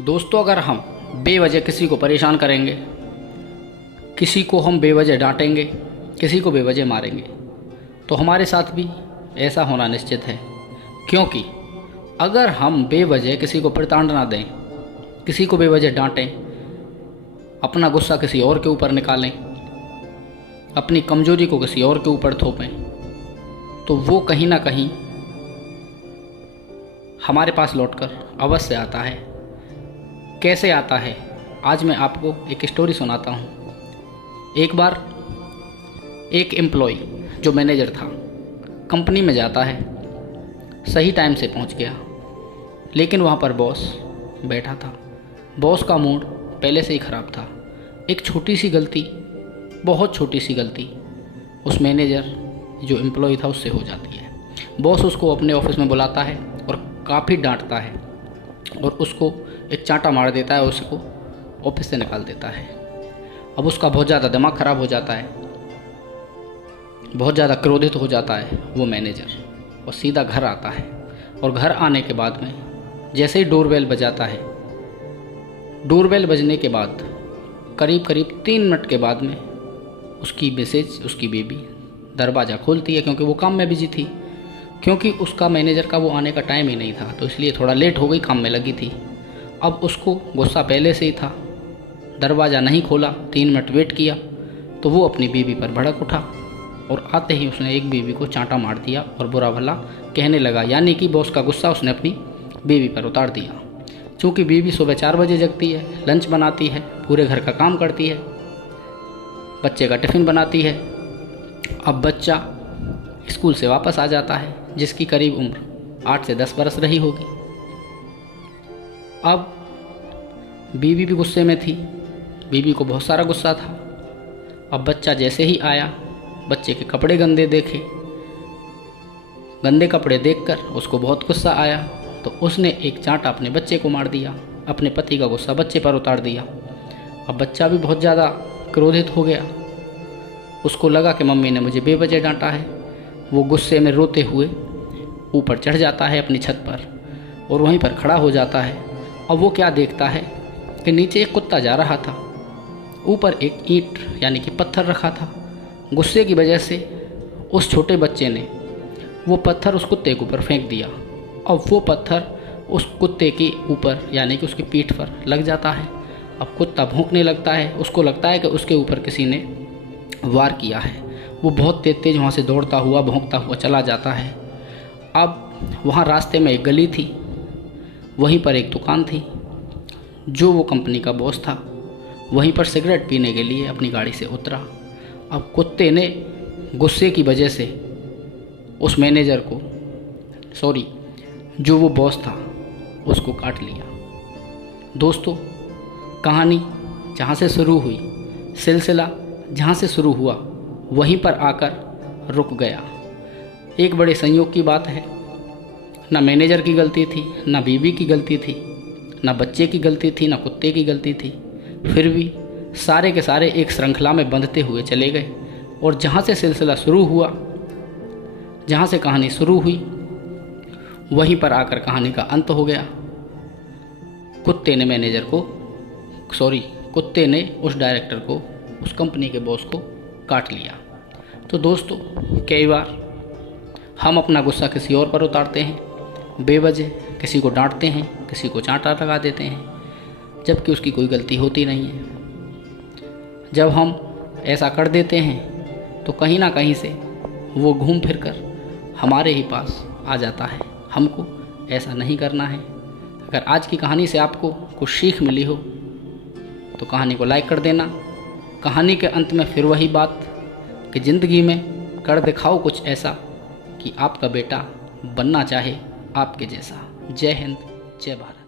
दोस्तों, अगर हम बेवजह किसी को परेशान करेंगे, किसी को हम बेवजह डांटेंगे, किसी को बेवजह मारेंगे, तो हमारे साथ भी ऐसा होना निश्चित है। क्योंकि अगर हम बेवजह किसी को प्रताड़ना दें, किसी को बेवजह डांटें, अपना गुस्सा किसी और के ऊपर निकालें, अपनी कमजोरी को किसी और के ऊपर थोपें, तो वो कहीं ना कहीं हमारे पास लौटकर अवश्य आता है। कैसे आता है, आज मैं आपको एक स्टोरी सुनाता हूँ। एक बार एक एम्प्लॉय जो मैनेजर था, कंपनी में जाता है, सही टाइम से पहुँच गया, लेकिन वहाँ पर बॉस बैठा था। बॉस का मूड पहले से ही ख़राब था। एक छोटी सी गलती, बहुत छोटी सी गलती उस मैनेजर जो एम्प्लॉय था उससे हो जाती है। बॉस उसको अपने ऑफिस में बुलाता है और काफ़ी डांटता है और उसको एक चांटा मार देता है, उसको ऑफिस से निकाल देता है। अब उसका बहुत ज़्यादा दिमाग ख़राब हो जाता है, बहुत ज़्यादा क्रोधित हो जाता है वो मैनेजर, और सीधा घर आता है। और घर आने के बाद में जैसे ही डोरबेल बजाता है, डोरबेल बजने के बाद करीब 3 मिनट के बाद में उसकी मिसेज, उसकी बेबी दरवाज़ा खोलती है, क्योंकि वो काम में बिजी थी। क्योंकि उसका मैनेजर का वो आने का टाइम ही नहीं था, तो इसलिए थोड़ा लेट हो गई, काम में लगी थी। अब उसको गुस्सा पहले से ही था, दरवाज़ा नहीं खोला, 3 मिनट वेट किया, तो वो अपनी बीवी पर भड़क उठा और आते ही उसने एक बीवी को चांटा मार दिया और बुरा भला कहने लगा। यानी कि बॉस का गुस्सा उसने अपनी बीवी पर उतार दिया। चूँकि बीवी सुबह 4 बजे जगती है, लंच बनाती है, पूरे घर का काम करती है, बच्चे का टिफ़िन बनाती है। अब बच्चा स्कूल से वापस आ जाता है, जिसकी करीब उम्र 8 से 10 बरस रही होगी। अब बीवी भी गुस्से में थी, बीवी को बहुत सारा गुस्सा था। अब बच्चा जैसे ही आया, बच्चे के कपड़े गंदे देखे, गंदे कपड़े देखकर उसको बहुत गुस्सा आया, तो उसने एक चांटा अपने बच्चे को मार दिया, अपने पति का गुस्सा बच्चे पर उतार दिया। अब बच्चा भी बहुत ज़्यादा क्रोधित हो गया, उसको लगा कि मम्मी ने मुझे बेवजह डांटा है। वो गुस्से में रोते हुए ऊपर चढ़ जाता है अपनी छत पर और वहीं पर खड़ा हो जाता है। अब वो क्या देखता है कि नीचे एक कुत्ता जा रहा था, ऊपर एक ईंट यानी कि पत्थर रखा था। गुस्से की वजह से उस छोटे बच्चे ने वो पत्थर उस कुत्ते के ऊपर फेंक दिया। अब वो पत्थर उस कुत्ते के ऊपर यानी कि उसकी पीठ पर लग जाता है। अब कुत्ता भौंकने लगता है, उसको लगता है कि उसके ऊपर किसी ने वार किया है। वो बहुत तेज वहाँ से दौड़ता हुआ, भौंकता हुआ चला जाता है। अब वहाँ रास्ते में एक गली थी, वहीं पर एक दुकान थी। जो वो कंपनी का बॉस था, वहीं पर सिगरेट पीने के लिए अपनी गाड़ी से उतरा। अब कुत्ते ने गुस्से की वजह से उस मैनेजर को, जो वो बॉस था, उसको काट लिया। दोस्तों, कहानी जहाँ से शुरू हुई, सिलसिला जहाँ से शुरू हुआ, वहीं पर आकर रुक गया। एक बड़े संयोग की बात है, ना मैनेजर की गलती थी, ना बीवी की गलती थी, ना बच्चे की गलती थी, ना कुत्ते की गलती थी। फिर भी सारे के सारे एक श्रृंखला में बंधते हुए चले गए, और जहाँ से सिलसिला शुरू हुआ, जहाँ से कहानी शुरू हुई, वहीं पर आकर कहानी का अंत हो गया। कुत्ते ने मैनेजर को, कुत्ते ने उस डायरेक्टर को, उस कंपनी के बॉस को काट लिया। तो दोस्तों, कई बार हम अपना गुस्सा किसी और पर उतारते हैं, बेवजह किसी को डांटते हैं, किसी को चांटा लगा देते हैं, जबकि उसकी कोई गलती होती नहीं है। जब हम ऐसा कर देते हैं तो कहीं ना कहीं से वो घूम फिर कर हमारे ही पास आ जाता है। हमको ऐसा नहीं करना है। अगर आज की कहानी से आपको कुछ सीख मिली हो तो कहानी को लाइक कर देना। कहानी के अंत में फिर वही बात कि ज़िंदगी में कर दिखाओ कुछ ऐसा कि आपका बेटा बनना चाहे आपके जैसा। जय हिंद, जय भारत।